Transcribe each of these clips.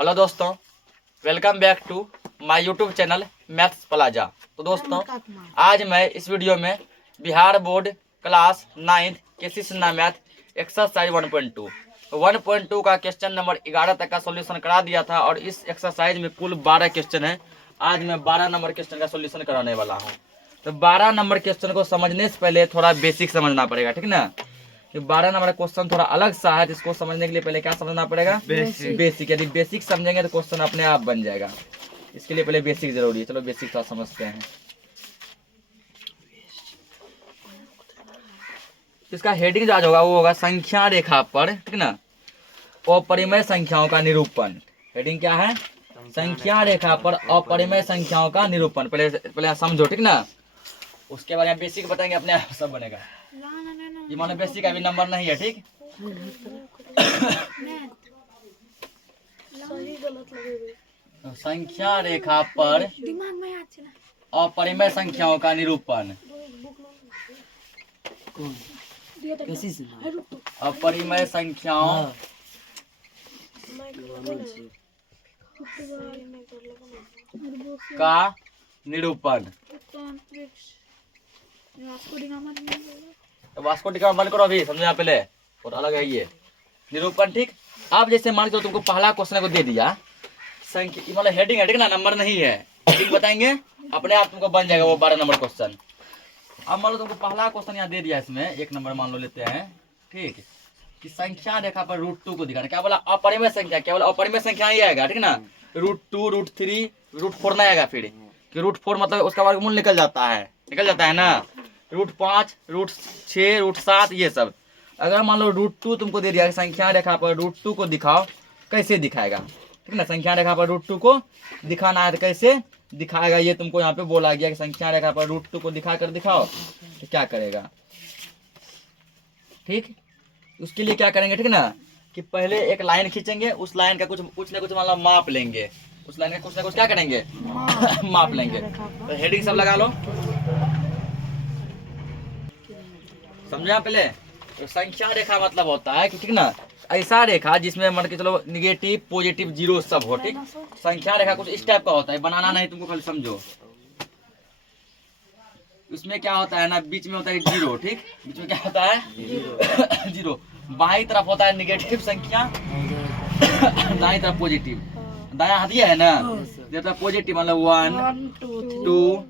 Hello दोस्तों, welcome back to my YouTube channel maths plaza. तो दोस्तों, आज मैं इस वीडियो में Bihar board class 9 K C Sinha math exercise 1.2 का क्वेश्चन नंबर 11 तक का सॉल्यूशन करा दिया था और इस एक्सरसाइज में कुल 12 क्वेश्चन है। आज मैं 12 नंबर क्वेश्चन का सॉल्यूशन कराने वाला हूँ। तो 12 नंबर क्वेश्चन को समझने से पहले थोड़ा बेसिक समझना पड़ेगा, ठीक ना। 12 नंबर क्वेश्चन थोड़ा अलग सा है, जिसको समझने के लिए पहले क्या समझना पड़ेगा? बेसिक। यदि बेसिक समझेंगे तो क्वेश्चन अपने आप बन जाएगा। इसके लिए पहले बेसिक जरूरी है। चलो बेसिक थोड़ा समझते हैं। इसका हेडिंग जो आज होगा वो होगा संख्या रेखा पर, ठीक ना, अपरिमेय संख्याओं का निरूपण। हेडिंग क्या है? संख्या रेखा पर अपरिमेय संख्याओं का निरूपण। पहले समझो, ठीक ना। उसके बाद बेसिक बताएंगे, अपने आप सब बनेगा। ये मानो बेसिक अभी नंबर नहीं है, ठीक। संख्या रेखा पर अपरिमेय संख्याओं का निरूपण। अपरिमेय संख्याओं का निरूपण। वास्को डी गामा बंद करो, अभी समझो पहले, और अलग है ये निरूपण, ठीक। अब जैसे मान लो तुमको पहला क्वेश्चन को दे दिया, संख्या मतलब हेडिंग है, ठीक ना, नंबर नहीं है। हेडिंग बताएंगे, अपने आप तुमको बन जाएगा वो 12 नंबर क्वेश्चन। अब मान लो तुमको पहला क्वेश्चन यहाँ दे दिया, इसमें एक नंबर मान लो लेते हैं, ठीक, कि संख्या रेखा पर √2 को दिखाना। क्या बोला? अपरिमेय संख्या। केवल अपरिमेय संख्या ही आएगा, ठीक ना। √2, √3, √4 नहीं आएगा। फिर कि √4 मतलब उसका वर्गमूल निकल जाता है ना। √5, √6, √7 ये सब। अगर मान लो √2 तुमको दे दिया, संख्या रेखा पर √2 को दिखाओ, कैसे दिखाएगा, ठीक ना। संख्या रेखा पर √2 को दिखाना है तो कैसे दिखाएगा, ये तुमको यहाँ पे बोला गया कि संख्या रेखा पर √2 को दिखा कर दिखाओ, तो क्या करेगा, ठीक। उसके लिए क्या करेंगे, ठीक ना, कि पहले एक लाइन खींचेंगे, उस लाइन का कुछ ना कुछ मतलब माप लेंगे, उस लाइन का कुछ ना कुछ क्या करेंगे माप लेंगे। तो हेडिंग सब लगा लो, समझा पहले। तो संख्या रेखा मतलब होता है कि, ठीक ना, ऐसा रेखा जिसमें मान के चलो निगेटिव पॉजिटिव जीरो सब हो, ठीक। संख्या रेखा कुछ इस टाइप का होता है, बनाना नहीं तुमको, खाली समझो। उसमें क्या होता है ना, बीच में होता है जीरो, ठीक। बीच में क्या होता है जीरो। बाईं तरफ होता है निगेटिव संख्या, दाईं तरफ पॉजिटिव। दाया हाथ ये है ना, जैसा पॉजिटिव मतलब 1, 2,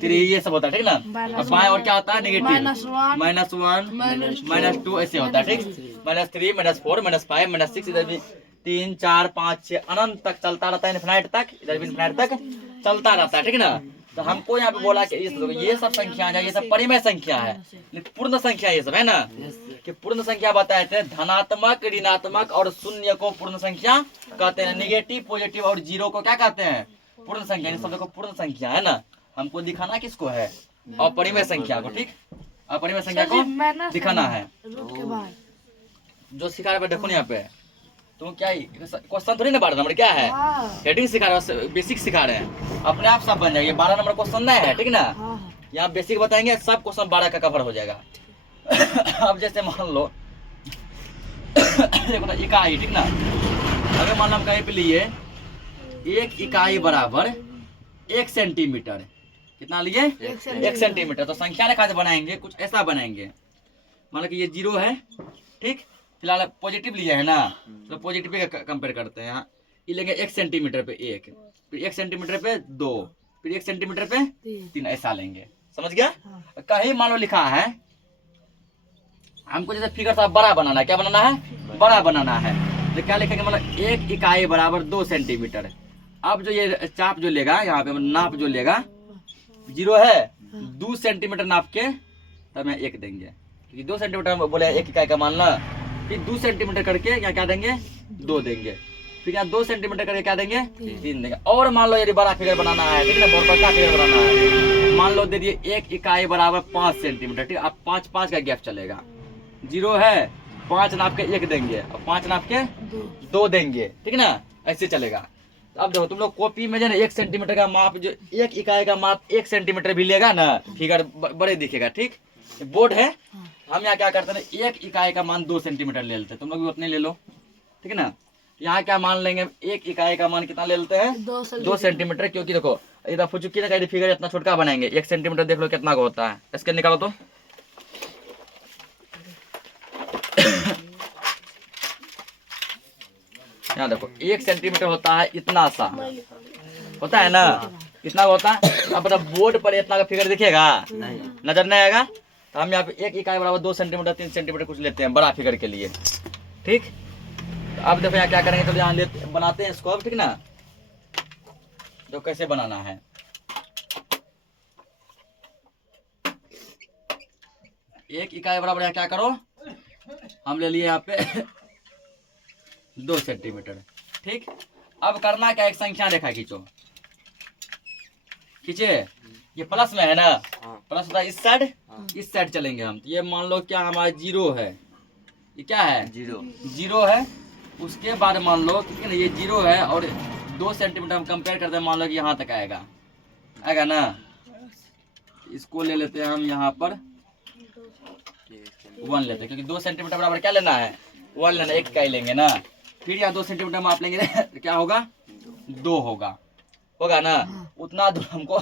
3 ये सब होता है, ठीक ना। अब बाएं और क्या होता है? निगेटिव, -1, -2 ऐसे होता है, ठीक। -3, -4, -5, -6, इधर भी 3, 4, 5, 6 अनंत तक चलता रहता है, इनफिनाइट तक, इधर भी इनफिनाइट तक चलता रहता है, ठीक ना। तो हमको यहाँ पे बोला कि ये सब संख्या है, ये सब परिमेय संख्या है, पूर्ण संख्या ये सब है ना। कि पूर्ण संख्या बताए थे, धनात्मक, ऋणात्मक और शून्य को पूर्ण संख्या कहते हैं। निगेटिव, पॉजिटिव और जीरो को क्या कहते हैं? पूर्ण संख्या। इन सब को पूर्ण संख्या है ना। हमको दिखाना किसको है? अपरिमेय संख्या को, ठीक। अपरिमेय संख्या को दिखाना है। जो सिखा रहे देखो यहाँ पे, तुम क्या क्वेश्चन थोड़ी ना 12 नंबर क्या है, हेडिंग सिखा रहे हो, बेसिक सिखा रहे हैं, अपने आप सब बन जाएगा। 12 नंबर क्वेश्चन नहीं है, ठीक ना। यहाँ बेसिक बताएंगे, सब क्वेश्चन 12 का कवर हो जाएगा। अब जैसे मान लो इकाई, ठीक ना। अगर मान लो हम कहीं पे लिए 1 इकाई बराबर 1 सेंटीमीटर, कितना लिए? 1 सेंटीमीटर। तो संख्या रेखा से बनाएंगे, कुछ ऐसा बनाएंगे। मान लो कि ये 0 है, ठीक। फिलहाल पॉजिटिव लिया है ना, तो पॉजिटिव का कंपेयर करते हैं। यहाँ ये लेंगे 1 सेंटीमीटर पे 1, फिर 1 सेंटीमीटर पे 2, फिर 1 सेंटीमीटर पे 3, ऐसा लेंगे। समझ गया? कहीं मान लो लिखा है हमको जैसे फिगर सा बड़ा बनाना है, क्या बनाना है? बड़ा बनाना है। तो क्या लिखेंगे? मतलब 1 इकाई बराबर 2 सेंटीमीटर। अब जो ये चाप जो लेगा, यहाँ पे नाप जो लेगा, 0 है, 2 सेंटीमीटर नाप के तब मैं 1 देंगे, क्योंकि 2 सेंटीमीटर बोले 1 इकाई का मानना। फिर 2 सेंटीमीटर करके यहाँ क्या देंगे? 2 देंगे। फिर यहाँ 2 सेंटीमीटर करके क्या देंगे? 3 देंगे। और मान लो यदि बड़ा फिगर बनाना है, ठीक है, बहुत बड़ा फिगर बनाना है, मान लो दे दिए 1 इकाई बराबर 5 सेंटीमीटर, ठीक है। अब 5 का गैप चलेगा, 0 है, 5 नाप के 1 देंगे और 5 नाप के 2 देंगे, ठीक ना, ऐसे चलेगा। अब देखो तुम लोग कॉपी में जो है 1 सेंटीमीटर का माप, जो 1 इकाई का माप 1 सेंटीमीटर भी लेगा ना, फिगर बड़े दिखेगा, ठीक। बोर्ड है, हम यहाँ क्या करते हैं, 1 इकाई का मान 2 सेंटीमीटर ले लेते हैं, तुम लोग भी उतने ले लो, ठीक है ना। यहाँ क्या मान लेंगे, एक इकाई का मान कितना ले लेते हैं, 2 सेंटीमीटर, क्योंकि देखो इधर फुचुकी का फिगर इतना छोटा बनाएंगे, 1 सेंटीमीटर देख लो कितना का होता है, इसके निकालो तो यहाँ देखो 1 सेंटीमीटर होता है इतना सा होता है ना, इतना होता है। अब बोर्ड पर इतना का फिगर दिखेगा, नजर नहीं आएगा, तो हम यहाँ पे 1 इकाई बराबर 2 सेंटीमीटर 3 सेंटीमीटर कुछ लेते हैं बड़ा फिगर के लिए, ठीक। तो अब देखो यहाँ क्या करेंगे, तो यहाँ लेते बनाते हैं इसको अब, ठीक ना। तो कैसे बनाना है, एक इकाई बराबर यहाँ क्या करो, हम ले लिए यहाँ पे 2 सेंटीमीटर, ठीक। अब करना क्या, एक संख्या रेखा खींचो, खींचे, ये प्लस में है ना, प्लस होता है इस साइड चलेंगे हम, तो ये मान लो क्या हमारा 0 है, ये क्या है 0 है। उसके बाद मान लो ठीक है ना, ये 0 है और 2 सेंटीमीटर हम कंपेयर करते हैं, मान लो कि यहाँ तक आएगा ना, इसको ले लेते हैं हम यहाँ पर 1 लेते हैं, क्योंकि 2 सेंटीमीटर बराबर क्या लेना है, 1 लेना, 1 इकाई लेंगे ना। फिर यहाँ 2 सेंटीमीटर माप लेंगे तो क्या होगा, 2 होगा ना, उतना दूर हमको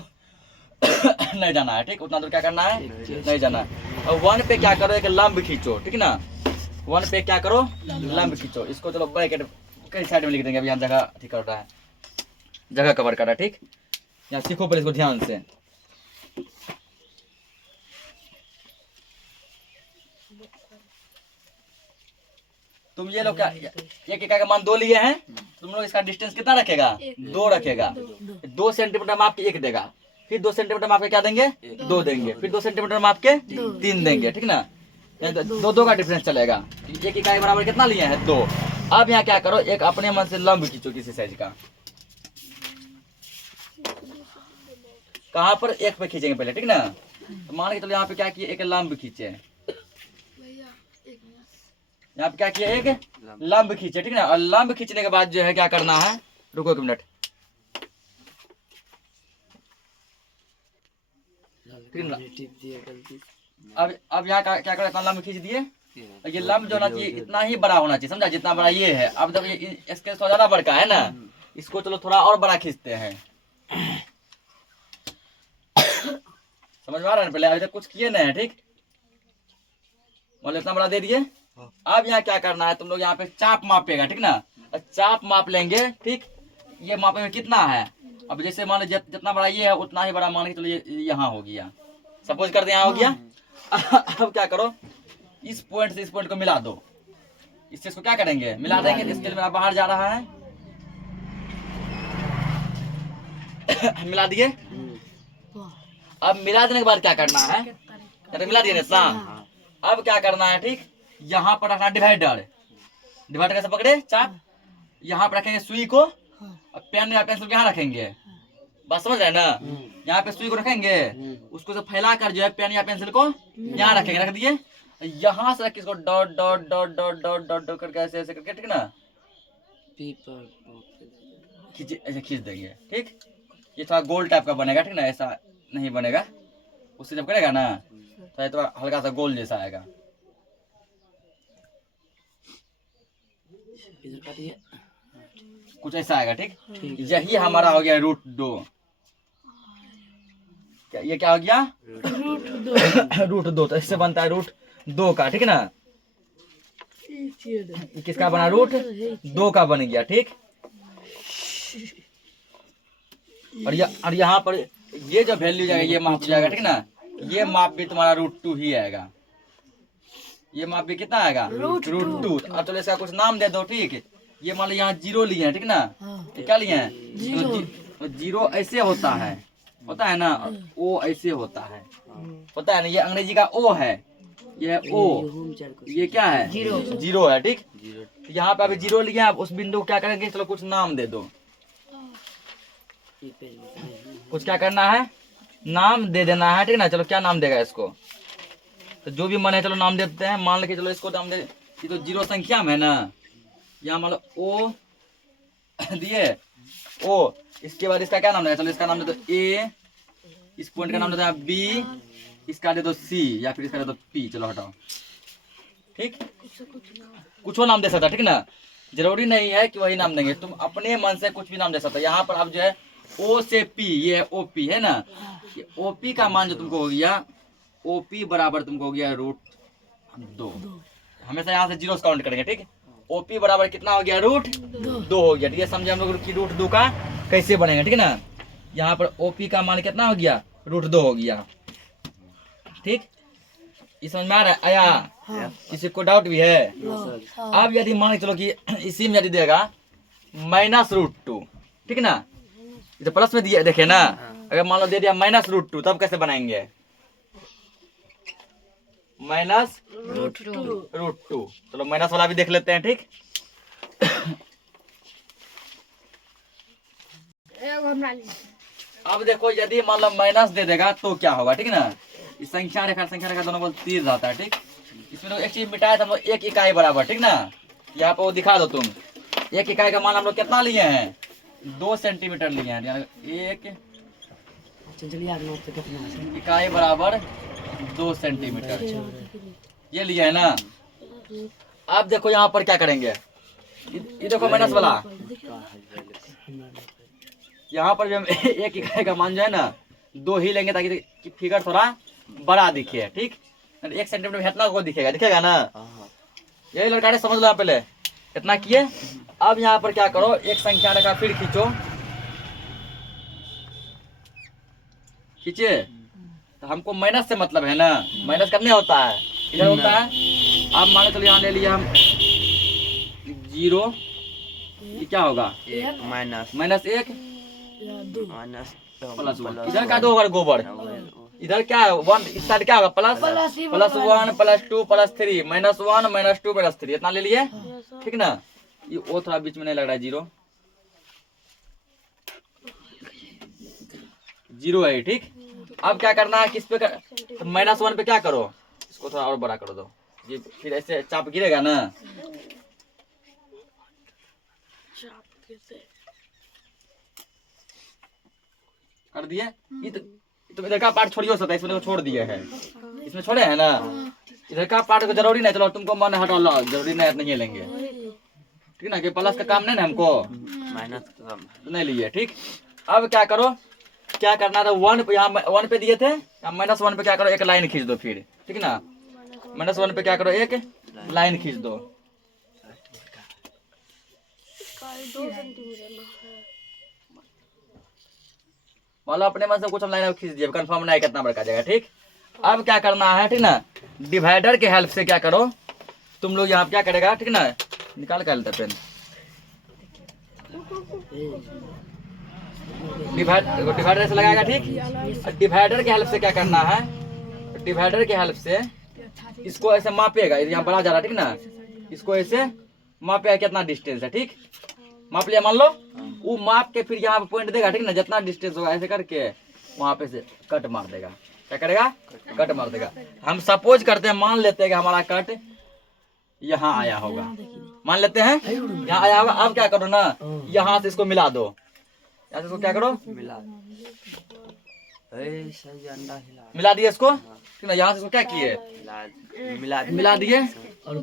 नहीं जाना है, ठीक, उतना दूर क्या करना है, नहीं जाना है। और 1 पे क्या करो, एक लंब खींचो, ठीक ना, 1 पे क्या करो, लंब खींचो, इसको चलो ब्रैकेट कई साइड में लिख देंगे, अभी यहाँ जगह ठीक कर रहा है, जगह कवर कर रहा है, ठीक। यहाँ सीखो पहले इसको ध्यान से, तुम ये लोग क्या 1 इकाई का मान 2 लिए हैं, तुम लोग इसका डिस्टेंस कितना रखेगा, 2 रखेगा, 2 सेंटीमीटर माप के 1 देगा, फिर 2 सेंटीमीटर माप के क्या देंगे, 2 देंगे, फिर 2 सेंटीमीटर माप के 3 देंगे, ठीक ना, 2 का डिफरेंस चलेगा। 1 इकाई बराबर कितना लिए हैं, 2। अब यहाँ क्या करो, एक अपने मन से लंब खींचो किसी साइज का, कहाँ पर 1 पे खींचेंगे पहले, ठीक ना। तो मान के चलो यहाँ पे क्या किए, एक लंब खींचे, यहाँ पे क्या किया, एक लंब खींचे, ठीक ना। और लंब खींचने के बाद जो है क्या करना है, रुको 1 मिनट, अब यहाँ क्या करो, इतना लंब खींच दिए, ये लंब जो होना चाहिए इतना ही बड़ा होना चाहिए, समझा, जितना बड़ा ये है। अब जब इसके थोड़ा ज्यादा बड़ा है ना, इसको चलो थोड़ा और बड़ा खींचते हैं, समझ में आ रहा है, पहले अभी तक कुछ किए नहीं है, ठीक, मतलब इतना बड़ा दे दिए। अब यहाँ क्या करना है, तुम लोग यहाँ पे चाप मापेगा, ठीक ना, चाप माप लेंगे, ठीक, ये मापे में कितना है, अब जैसे मान लो जितना बड़ा ये है उतना ही बड़ा मान के चलो ये यहाँ हो गया, सपोज करते यहाँ हो गया। अब क्या करो, इस पॉइंट से इस पॉइंट को मिला दो, इससे इसको क्या करेंगे, मिला देंगे, इसके लिए मेरा बाहर जा रहा है मिला दिए। अब मिला देने के बाद क्या करना है, मिला दिए ना, अब क्या करना है, ठीक, यहाँ पर रखना डिवाइडर, डिवाइडर कैसे पकड़े, चाप, यहाँ पर रखेंगे सुई को, और पेन या पेंसिल यहाँ रखेंगे, बात समझ रहे हैं ना, यहाँ पे सुई को रखेंगे, उसको जो फैला कर जो है पेन या पेंसिल को यहाँ रखेंगे, रख दिए, यहाँ से रख इसको dot dot dot dot dot dot dot करके ऐसे ऐसे करके, ठीक ना, खींच ऐसे खींच देंगे, ठीक। ये थोड़ा गोल टाइप का बनेगा, ठीक ना, ऐसा नहीं बनेगा, उससे जब करेगा ना तो थोड़ा हल्का सा गोल जैसा आएगा, कुछ ऐसा आएगा, ठीक। यही हमारा हो गया √2, क्या ये क्या हो गया, √2, तो इससे बनता है √2 का, ठीक ना, किसका बना, √2 का बन गया, ठीक। और यहाँ पर ये जो वैल्यू जाएगा ये माप जाएगा, ठीक ना, ये माप भी तुम्हारा √2 ही आएगा, ये माप भी कितना आएगा, √2। अब चलो इसका कुछ नाम दे दो, ठीक, ये मान लो यहाँ 0 लिए हैं, ठीक ना, ये क्या लिए हैं, 0 ऐसे होता है ना, O ऐसे होता है ना, ये अंग्रेजी का O है, ये O, ये क्या है, 0 है, ठीक। यहाँ पे अभी 0 लिए, आप उस बिंदु को क्या करेंगे, चलो कुछ नाम दे दो, कुछ क्या करना है, नाम दे देना है, ठीक ना। चलो क्या नाम देगा इसको, तो जो भी मन है चलो नाम देते हैं, मान लेके चलो इसको नाम दे, ये तो 0 संख्या में है ना, यहाँ मान लो O दिए, O, इसके बाद इसका क्या नाम देगा, चलो इसका नाम दे दो A, इस पॉइंट का नाम देता है B, इसका दे दो C, या फिर इसका दे दो P, चलो हटाओ, ठीक, कुछ नाम दे सकता, ठीक ना। जरूरी नहीं है कि वही नाम देंगे, तुम अपने मन से कुछ भी नाम दे सकते हो। यहाँ पर अब जो है ओ से पी, ये ओपी है ना, ये ओपी का मान जो तुमको हो गया, ओपी बराबर तुमको हो गया √2। हमेशा यहाँ से जीरो काउंट करेंगे, ठीक। ओपी बराबर कितना हो गया, √2 हो गया, ठीक है। समझे हम लोग कि √2 का कैसे बनेगा, ठीक है ना। यहाँ पर ओपी का मान कितना हो गया, √2 हो गया, ठीक। इस समझ में आ रहा है, आया? हाँ। किसी को डाउट भी है? हाँ। अब यदि मान के चलो कि इसी में यदि देगा -√2, ठीक है ना, ये तो प्लस में दिया, देखे ना। अगर मान लो दे दिया -√2, तब कैसे बनाएंगे, -√2। चलो माइनस वाला भी देख लेते हैं, ठीक। अब देखो यदि मान लो माइनस दे देगा तो क्या होगा, ठीक है ना। इस संख्या रेखा दोनों को तीर रहता है, ठीक। इसमें लोग एक चीज मिटाया था, हम लोग 1 इकाई बराबर, ठीक ना। यहाँ पर वो दिखा दो तुम, 1 इकाई का मान हम लोग कितना लिए हैं, 2 सेंटीमीटर लिए हैं। 1 इकाई बराबर 2 सेंटीमीटर, ये लिया है ना। अब देखो यहाँ पर क्या करेंगे, ये देखो माइनस वाला, यहाँ पर भी हम 1 इकाई का मान जो है ना 2 ही लेंगे ताकि फिगर थोड़ा बड़ा दिखे, ठीक। 1 सेंटीमीटर में इतना को दिखेगा ना। यही लड़का ने समझ लो पहले, इतना किए। अब यहाँ पर क्या करो, एक संख्या रेखा फिर खींचो, खींचे। तो हमको माइनस से मतलब है ना, माइनस करने होता है, इधर होता है। अब मान चलो यहाँ ले लिया हम 0, ये क्या होगा, -1 +1, इधर का 2 होगा गोबर, इधर क्या है 1, इस साइड क्या होगा +1 +2 +3, -1 -2 +3, इतना ले लिए, ठीक ना। ये वो थोड़ा बीच में नहीं लग रहा है, 0 है, ठीक। अब क्या करना है, किस पे तो -1 पे क्या करो, इसको थोड़ा और बड़ा कर दो, ये फिर ऐसे चाप गिरेगा ना। कर दिए। ये तो इधर का पार्ट छोड़ियो सकता है, इसमें छोड़ दिए है, इसमें छोड़े हैं ना। इधर का पार्ट को जरूरी नहीं, चलो तुमको मन हटा लो, जरूरी नहीं लेंगे, ठीक ना, कि प्लस का काम नहीं ना हमको, माइनस का नहीं लिए, ठीक। अब क्या करो, क्या करना था, 1 पे, यहाँ 1 पे दिए थे, -1 पे क्या करो, एक लाइन खींच दो फिर, ठीक ना। -1 पे क्या करो, एक लाइन खींच दो, मतलब अपने मन से कुछ हम लाइन खींच दिए, कंफर्म नहीं कितना बड़का जाएगा, ठीक। अब क्या करना है, ठीक ना, डिवाइडर के हेल्प से क्या करो तुम लोग, यहाँ क्या करेगा, ठीक ना, निकाल कर लेते पेन, डिवाइडर से लगाएगा, ठीक। डिवाइडर के हेल्प से क्या करना है, डिवाइडर के हेल्प से इसको ऐसे मापेगा, यहाँ बड़ा जा रहा है, ठीक ना, इसको ऐसे मापेगा कितना डिस्टेंस है, ठीक। माप लिया मान लो, वो माप के फिर यहाँ पे पॉइंट देगा, ठीक ना, जितना डिस्टेंस होगा ऐसे करके वहां पे से कट मार देगा। क्या करेगा, कट मार देगा। हम सपोज करते हैं, मान लेते हैं कि हमारा कट यहाँ आया होगा, मान लेते हैं यहाँ आया होगा। अब क्या करो ना, यहाँ से इसको मिला दो, यहाँ से इसको क्या करो, मिला दिए इसको, ठीक ना। यहाँ से इसको क्या किए, मिला दिए, और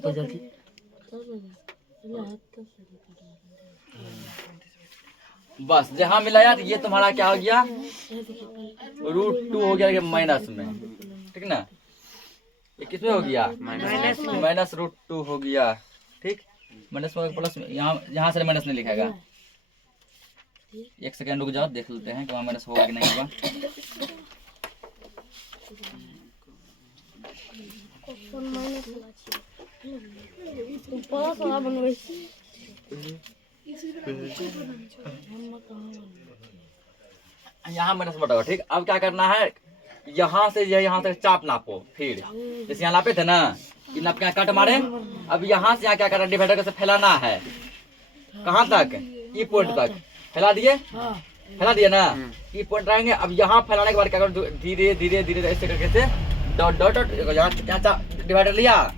बस जहाँ मिलाया ये तुम्हारा क्या हो गया, √2 हो गया माइनस में, ठीक ना। ये किसमें हो गया, -√2 हो गया, ठीक। माइनस में प्लस में, यहाँ से माइनस नहीं लिखेगा। 1 सेकंड रुक जाओ, देख लेते हैं कि वहाँ माइनस होगा कि नहीं होगा। यहाँ माइनस बटा, ठीक। अब क्या करना है, यहाँ से यहाँ तक चाप नापो, फिर जैसे यहाँ नापे थे ना, कि नाप के कट मारे। अब यहाँ से यहाँ क्या करना, डिवाइडर से फैलाना है, कहाँ तक, ई पॉइंट तक फैला दिए, फैला दिए ना, ई पॉइंट रहेंगे। अब यहाँ फैलाने के बाद क्या करो, धीरे धीरे धीरे ऐसे करके से डॉट डॉट यहाँ डिवाइडर लिया।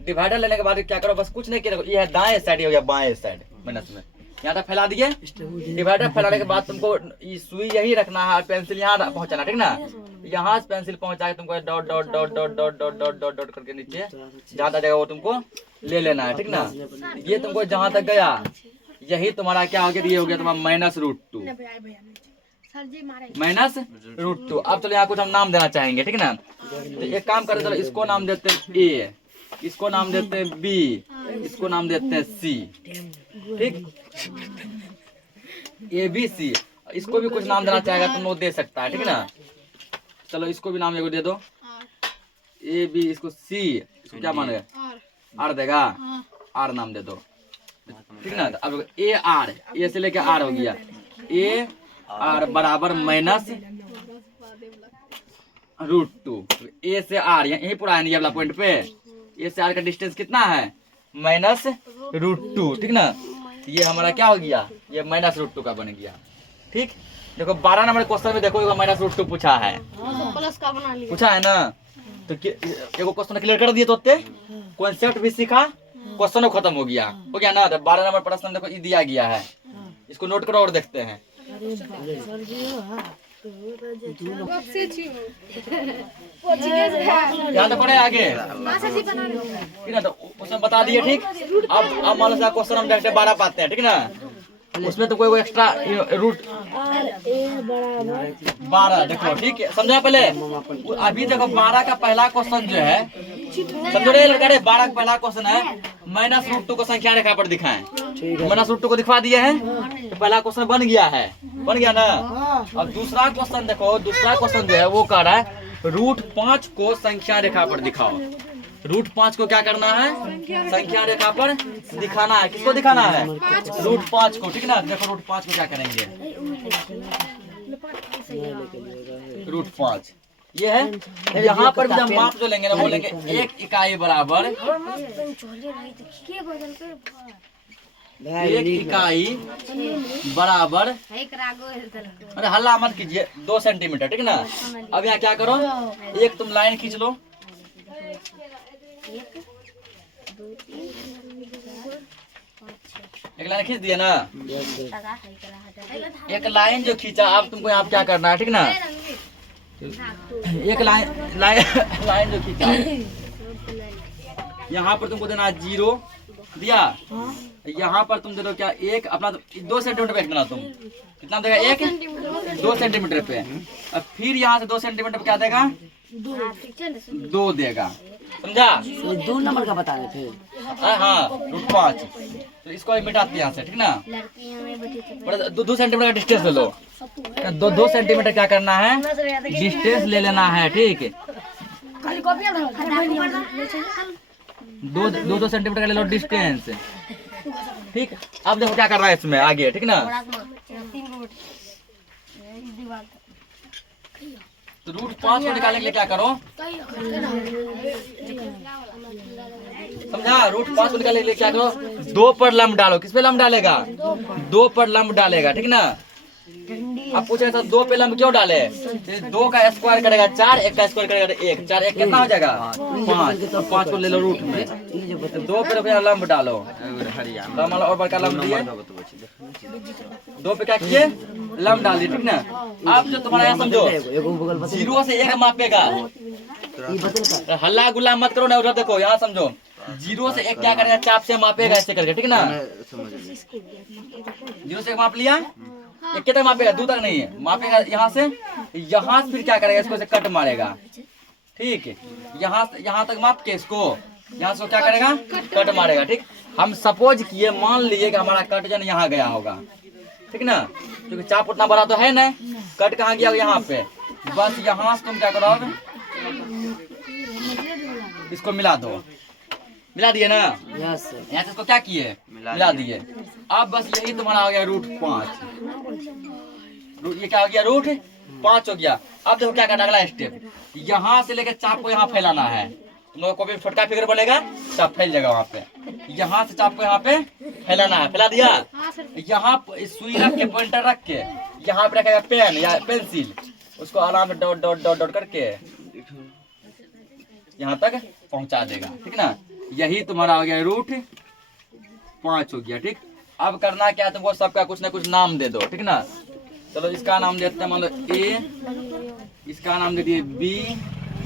डिवाइडर लेने के बाद क्या करो, बस कुछ नहीं किया, ये है दाएं साइड, ये हो गया बाएं साइड माइनस में, यहाँ तक फैला दिए। डिवाइडर फैलाने के बाद तुमको सुई यही रखना है, पेंसिल यहाँ पहुँचाना, ठीक ना। यहाँ से पेंसिल पहुँचा के तुमको dot dot dot dot dot dot dot dot dot करके नीचे जहाँ तक जाएगा वो तुमको ले लेना है, ठीक ना। ये तुमको जहाँ तक गया यही तुम्हारा क्या हो गया, ये हो गया तुम्हारा -√2 -√2। अब चलो यहाँ कुछ हम नाम देना चाहेंगे, ठीक ना। तो एक काम करें, चलो इसको नाम देते हैं ए, इसको नाम देते हैं बी, इसको नाम देते हैं सी, ठीक। ABC, इसको भी कुछ नाम देना चाहेगा तुम लोग दे सकता है, ठीक ना। चलो इसको भी नाम दे दो AB, इसको C, इसको क्या मानेगा R देगा, R नाम दे दो, ठीक ना। अब AR, A से लेके R हो गया, AR बराबर -√2। A से R यही पूरा है, ये वाला पॉइंट पे A से R का डिस्टेंस कितना है -√2, ठीक ना। ये हमारा क्या हो गया, ये -√2 का बन गया, ठीक। देखो 12 नंबर क्वेश्चन में देखो -√2 पूछा है, प्लस का बना लिया, पूछा है ना। तो एगो क्वेश्चन क्लियर कर दिए, तो कॉन्सेप्ट भी सीखा, क्वेश्चन खत्म हो गया ना। तो 12 नंबर प्रश्न में देखो ये दिया गया है, इसको नोट करो और देखते हैं। यहाँ तो पढ़े आगे, ठीक ना। तो उसमें बता दिए, ठीक। अब मान लो क्वेश्चन हम देखते 12 पाते हैं, ठीक ना। उसमें तो कोई एक्स्ट्रा रूट 12 देखो, ठीक है, समझा पहले। अभी देखो 12 का पहला क्वेश्चन जो है, समझो रे लड़का रे, 12 का पहला क्वेश्चन है -√2 को संख्या रेखा पर दिखाएं। -√2 को दिखा दिए हैं, तो पहला क्वेश्चन बन गया है, बन गया ना। अब दूसरा क्वेश्चन देखो, दूसरा क्वेश्चन जो है वो कह रहा है √5 को संख्या रेखा पर दिखाओ। √5 को क्या करना है, संख्या रेखा पर दिखाना है। किसको दिखाना है, √5 को, ठीक ना। देखो √5 को क्या करेंगे, √5 ये है। यहाँ पर भी हम माप जो लेंगे ना, बोलेंगे 1 इकाई बराबर 1 इकाई बराबर, अरे हल्ला मत कीजिए, 2 सेंटीमीटर, ठीक ना। अब यहाँ क्या करो, एक तुम लाइन खींच लो, एक लाइन खींच दिया ना। एक लाइन जो खींचा, अब तुमको यहाँ क्या करना है, ठीक ना। एक लाइन जो खींचा, यहाँ पर तुमको देना 0 दिया, यहाँ पर तुम दे दो क्या 1, अपना 2 सेंटीमीटर पे देना। तुम कितना देगा, 1 2 सेंटीमीटर पे। अब फिर यहाँ से 2 सेंटीमीटर पे क्या देगा, 2 देगा, समझा। 2 नंबर का बता रहे थे। हाँ √5, तो इसको मिटाते हैं यहाँ से, ठीक ना। 2 सेंटीमीटर का डिस्टेंस ले लो, 2 सेंटीमीटर क्या करना है, डिस्टेंस ले लेना है, ठीक। 2 सेंटीमीटर का ले लो डिस्टेंस, ठीक। अब देखो क्या कर रहा है इसमें आगे, ठीक ना। तो √5 को निकालने के लिए क्या करो, समझा। √5 को निकालने के लिए क्या करो, 2 पर लंब डालो। किस पे लंब डालेगा, 2 पर लंब डालेगा, ठीक ना। अब पूछे तो 2 पे लंब क्यों डाले, 2 का स्क्वायर करेगा 4, 1 का स्क्वायर करेगा 1, 4 1 कितना हो जाएगा 5। तो 5 को ले लो रूट में, 2 पे लंब डालो, और बड़का लंब दिए, 2 पे क्या किए, लंब डाल दिए, ठीक ना। अब जो तुम्हारा यहाँ समझो 0 से 1 मापेगा, हल्ला गुल्ला मत करो ना, उधर देखो, यहाँ समझो 0 से 1 क्या करेगा, चाप से मापेगा ऐसे करके, ठीक ना। 0 से 1 माप लिया, 1 तक मापेगा, 2 तक नहीं है, मापेगा यहाँ से फिर क्या करेगा, इसको से कट मारेगा, ठीक है। यहाँ तक माप के इसको, यहाँ से क्या करेगा, कट मारेगा, ठीक। हम सपोज किए, मान लिए कि हमारा कट जन यहाँ गया होगा, ठीक ना, क्योंकि चाप उतना बड़ा तो है ना। कट कहाँ गया, यहाँ पे, बस यहाँ से तुम क्या करो, इसको मिला दो, मिला दिए ना। यहाँ से इसको क्या किए, मिला दिए। अब बस यही तुम्हारा हो गया √5, ये क्या हो गया, √5 हो गया। अब देखो क्या करना, अगला स्टेप, यहाँ से लेकर चाप को यहाँ फैलाना है। तुम लोगों को भी छोटा फिगर बनेगा, चाप फैल जाएगा वहाँ पे। यहाँ से चाप को यहाँ पे फैलाना है, फैला दिया। यहाँ सुई रख के, पॉइंटर रख के, यहाँ पे रखेगा पेन या पेंसिल, उसको आराम से डॉट डॉट डॉट डॉट करके यहाँ तक पहुँचा देगा, ठीक ना। यही तुम्हारा हो गया √5 हो गया, ठीक। अब करना क्या है तुमको, सबका कुछ ना कुछ नाम दे दो, ठीक ना। चलो इसका नाम देते हैं, मान लो ए, इसका नाम दे दिए बी,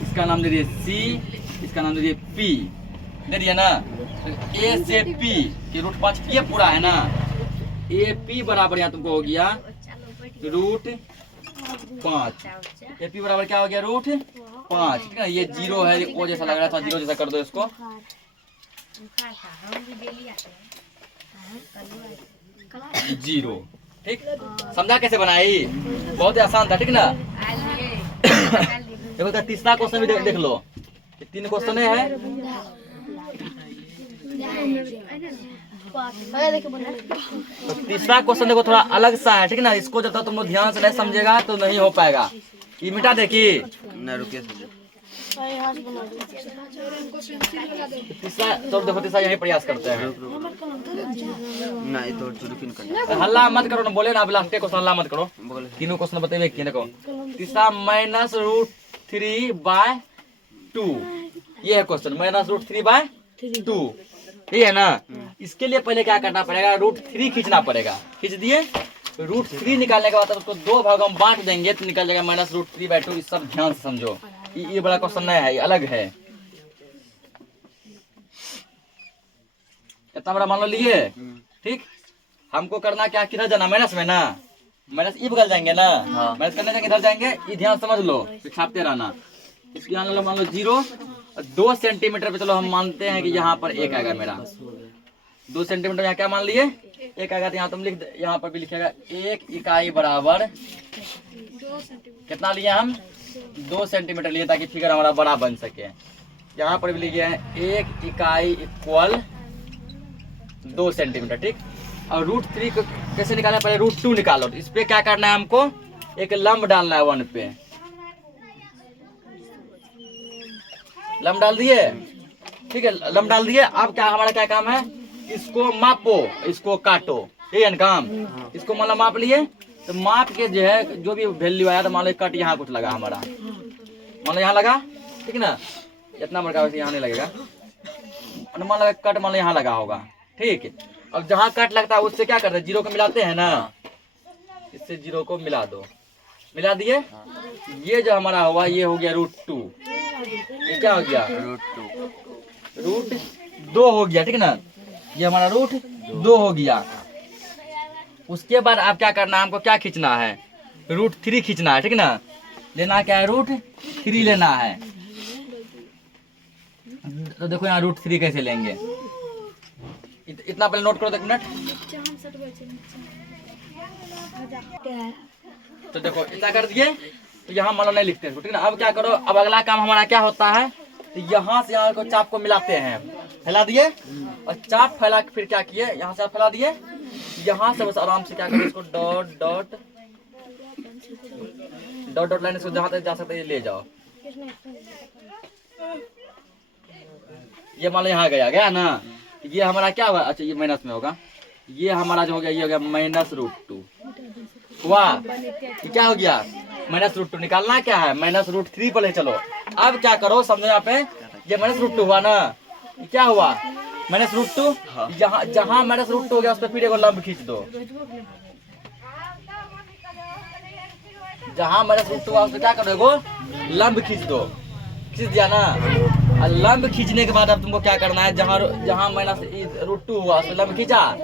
इसका नाम दे दिए सी, इसका नाम दे दिए पी, दे दिए ना। तो ए से पी की रूट 5 ये पूरा है ना। ए पी बराबर यहाँ तुमको हो गया रूट 5। ए पी बराबर क्या हो गया रूट 5, ठीक है। ये 0 है, ओ जैसा लग रहा था, 0 जैसा कर दो इसको। जीरो, ठीक। समझा कैसे बनाई, बहुत ही आसान था, ठीक ना। देखो तीसरा क्वेश्चन भी देख लो, 3 क्वेश्चन है। तो तीसरा क्वेश्चन देखो थोड़ा अलग सा है, ठीक ना। इसको जब तक तुम लोग ध्यान से नहीं समझेगा तो नहीं हो पाएगा। ये मिटा देखी ना, रुकिए तीसरा। तो देखो तीसरा यही प्रयास करते हैं। हल्ला मत करो ना, बोले ना। अब लास्ट क्वेश्चन हल्ला मत करो, तीनों क्वेश्चन बताइए। देखो तीसरा -√3/2, ये है क्वेश्चन, -√3/2, ठीक है ना। इसके लिए पहले क्या करना पड़ेगा, √3 खींचना पड़ेगा। खींच दिए, √3 निकालने के बाद उसको 2 भागों में बांट देंगे तो निकल जाएगा -√3/2। इस सब ध्यान से समझो, ये बड़ा क्वेश्चन नहीं है, ये अलग है। इतना बड़ा मान लो लिए, ठीक। हमको करना क्या, किधर जाना, माइनस में ना। माइनस ई बगल जाएंगे ना, माइनस करने से किधर जाएंगे, ये ध्यान समझ लो, छापते रहना। इसके यहाँ मान लो 0, 2 सेंटीमीटर पे चलो हम मानते हैं कि यहाँ पर 1 आएगा मेरा। 2 सेंटीमीटर यहाँ क्या मान लिए 1 आएगा। तो यहाँ तुम लिख, यहाँ पर भी लिखेगा 1 इकाई बराबर कितना लिए हम, 2 सेंटीमीटर लिए, ताकि फिगर हमारा बड़ा बन सके। यहाँ पर भी लिखे हैं 1 इकाई इक्वल 2 सेंटीमीटर, ठीक। और √3 को कैसे निकालना, पहले √2 निकालो। इस पे क्या करना है, हमको एक लंब डालना है 1 पे। लंब डाल दिए, ठीक है, लंब डाल दिए। अब क्या हमारा क्या काम है, इसको मापो, इसको काटो, ठीक है ना काम। इसको मान लो माप लिए, तो माप के जो है जो भी वैल्यू आया, तो मान लो कट यहाँ कुछ लगा हमारा, मान लो यहाँ लगा, ठीक ना। इतना बड़का वैसे यहाँ नहीं लगेगा, मान लो कट मान लो यहाँ लगा होगा, ठीक। अब जहाँ कट लगता है उससे क्या करते हैं, 0 को मिलाते हैं ना। इससे 0 को मिला दो, मिला दिए। ये जो हमारा हुआ ये हो गया √2, ये क्या हो गया √2 हो गया, ठीक ना। ये हमारा √2 हो गया। उसके बाद आप क्या करना है, हमको क्या खींचना है, √3 खींचना है, ठीक ना। लेना क्या है, √3 लेना है। तो देखो यहाँ √3 कैसे लेंगे, इतना पहले नोट करो, 1 मिनट। तो देखो इतना कर दिए, तो यहाँ मान लो नहीं लिखते हैं, ठीक ना। अब क्या करो, अब अगला काम हमारा क्या होता है, तो यहाँ से यहाँ को चाप को मिलाते हैं, फैला दिए। और चाप फैला के फिर क्या किए, यहाँ से फैला दिए, यहाँ से बस आराम से क्या करो, इसको dot dot dot dot line, इसको जहाँ तक जा सकते है ले जाओ। ये मान लो यहाँ गया ना। ये हमारा क्या हुआ, अच्छा ये माइनस में होगा, ये हमारा जो हो गया, ये हो गया -√2 हुआ। क्या हो गया, -√2 निकालना क्या है, -√3 पर ले चलो। अब क्या करो, समझो यहाँ पे ये -√2 हुआ ना, क्या हुआ -√2। जहाँ जहाँ -√2 हो गया उस पर फिर एक लंब खींच दो। जहाँ -√2 हुआ उस पर क्या करो, एगो लंब खींच दो। खींच दिया ना। और लंब खींचने के बाद अब तुमको क्या करना है, जहाँ जहाँ -√2 हुआ उस पर लंब खींचा।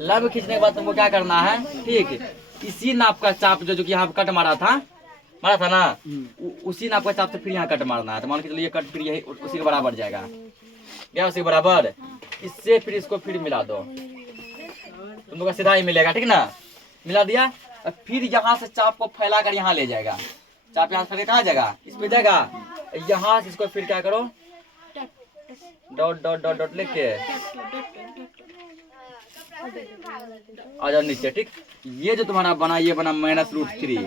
लंब खींचने के बाद तुमको क्या करना है, ठीक, इसी नाप का चाप जो कि यहाँ पे कट मारा था ना, उसी नाप का चाप से फिर यहाँ कट मारना है। तो मान के चलिए कट फिर यही उसी के बराबर जाएगा, क्या उसी के बराबर। इससे फिर इसको फिर मिला दो, तुम लोग का सीधा ही मिलेगा, ठीक ना। मिला दिया, और फिर यहाँ से चाप को फैला कर यहाँ ले जाएगा। चाप यहाँ से कहाँ जाएगा, इस पे जाएगा। यहाँ से इसको फिर क्या करो, डॉट डॉट डॉट डॉट लेके आ जाओ नीचे, ठीक। ये जो तुम्हारा बना, ये बना -√3।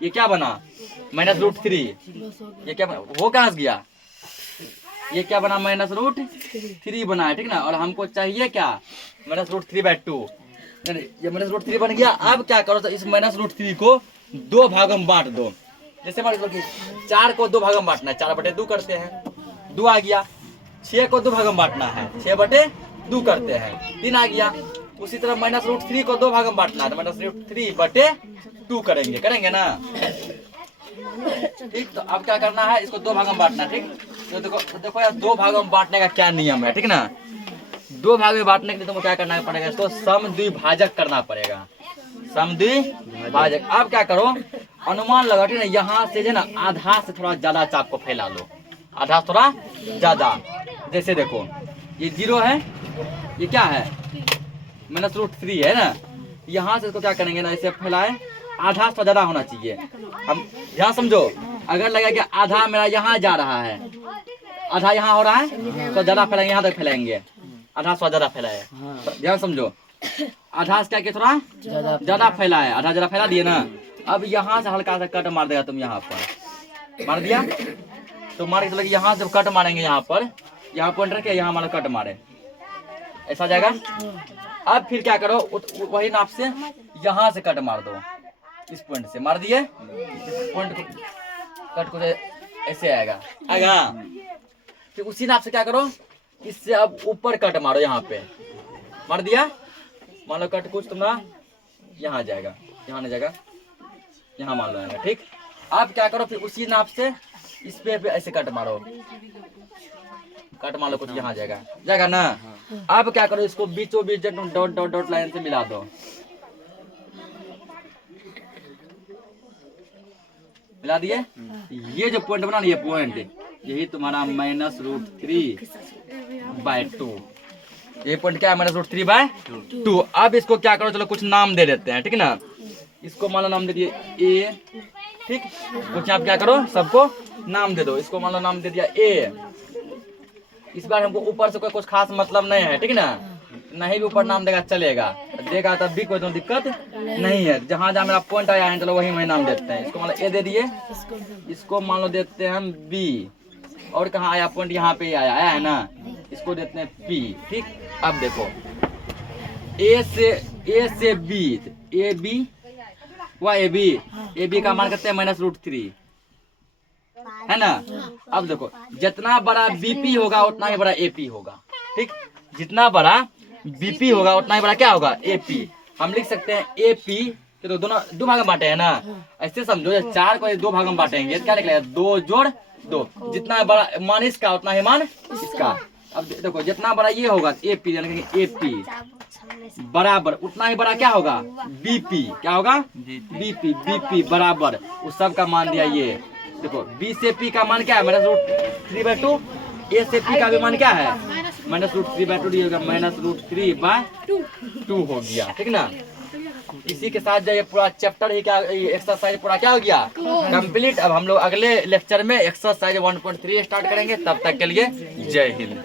ये क्या बना, -√3। ये क्या बना, वो कहाँ से गया, ये क्या बना, -√3 बना है, ठीक ना। और हमको चाहिए क्या, -√3/2। ये -√3 बन गया। अब क्या करो, तो इस -√3 को 2 भागों में बांट दो। जैसे मान लो कि 4 को 2 भागों में बांटना है, 4/2 करते हैं, 2 आ गया। 6 को 2 भागों में बांटना है, 6/2 करते हैं, 3 आ गया। उसी तरह -√3 को 2 भाग में बांटना है, तो -√3/2 करेंगे ना। ठीक, तो अब क्या करना है, इसको 2 भाग में बांटना है। ठीक, तो देखो यार 2 भागों में बांटने का क्या नियम है, ठीक ना। 2 भाग में बांटने के लिए तुमको क्या करना पड़ेगा, इसको समद्विभाजक करना पड़ेगा, समद्विभाजक। अब क्या करो, अनुमान लगा, ठीक ना, यहाँ से जो ना आधा से थोड़ा ज्यादा चाप को फैला लो, आधा से थोड़ा ज्यादा। जैसे देखो ये 0 है, ये क्या है -√3 है ना, यहाँ से इसको क्या करेंगे ना, इसे फैलाए, आधा से ज्यादा होना चाहिए। हम यहाँ समझो, अगर लगा कि आधा मेरा यहाँ जा रहा है, आधा यहाँ हो रहा है, तो ज्यादा फैलाएंगे, यहाँ तक फैलाएंगे, आधा से ज्यादा फैलाए। ध्यान समझो, आधा से क्या किया, थोड़ा ज्यादा फैलाए, आधा ज्यादा फैला दिए ना। अब यहाँ से हल्का सा कट मार देगा, तुम यहाँ पर मार दिया, तो मार के यहाँ से कट मारेंगे, यहाँ पर, यहाँ पॉइंट रखे, यहाँ मारो कट मारे, ऐसा जाएगा। अब फिर क्या करो, वही नाप से यहाँ से कट मार दो, इस पॉइंट से मार दिए, पॉइंट को कट को ऐसे आएगा। फिर उसी नाप से क्या करो, इससे अब ऊपर कट मारो, यहाँ पे मार दिया, मान लो कट कुछ तुम्हारा यहाँ जाएगा, यहाँ नहीं जाएगा, यहाँ मान लो आएगा। ठीक, अब क्या करो, फिर उसी नाप से इस पे ऐसे कट मारो, कट मार लो, कुछ यहाँ जाएगा ना। अब क्या करो, इसको बीचों बीच डॉट डॉट डॉट लाइन से मिला दो, मिला दिए। ये जो पॉइंट बना ना, ये पॉइंट, यही तुम्हारा -√3/2, ये पॉइंट क्या है, -√3/2। अब इसको क्या करो, चलो कुछ नाम दे देते हैं, ठीक ना। इसको मान लो नाम दे दिए ए, ठीक, कुछ आप क्या करो, सबको नाम दे दो। इसको मान लो नाम दे दिया ए। इस बार हमको ऊपर से कोई कुछ खास मतलब नहीं है, ठीक ना, नहीं भी ऊपर नाम देगा चलेगा, देगा तब भी कोई तो दिक्कत नहीं है। जहाँ जहाँ मेरा पॉइंट आया है, चलो वही वही नाम देते हैं। इसको मान लो ए दे दिए, इसको मान लो देते हैं हम बी, और कहाँ आया पॉइंट, यहाँ पे आया है ना, इसको देते हैं पी। ठीक, अब देखो ए से बी, ए बी व ए बी का मान करते हैं -√3, है ना। अब देखो जितना बड़ा बीपी होगा उतना ही बड़ा एपी होगा। ठीक, जितना बड़ा बीपी होगा उतना ही बड़ा क्या होगा, एपी। हम लिख सकते हैं एपी के तो दोनों 2 भाग में बांटे हैं ना, ऐसे समझो 4 को 2 भाग में बांटेंगे, क्या निकलेगा, 2 जोड़ 2, जितना बड़ा मान इसका उतना ही मान इसका। अब देखो जितना बड़ा ये होगा एपी, यानी कि एपी बराबर उतना ही बड़ा क्या होगा, बीपी, क्या होगा, बीपी बराबर उस सब का मान दिया। ये देखो बी से पी का मान क्या है, -√3/2, ए से पी का भी मान क्या है, -√3/2 होगा, -√3/2 हो गया। ठीक ना, इसी के साथ ये पूरा चैप्टर ही क्या, एक्सरसाइज पूरा क्या हो गया, कंप्लीट। अब हम लोग अगले लेक्चर में एक्सरसाइज 1.3 स्टार्ट करेंगे। तब तक के लिए जय हिंद।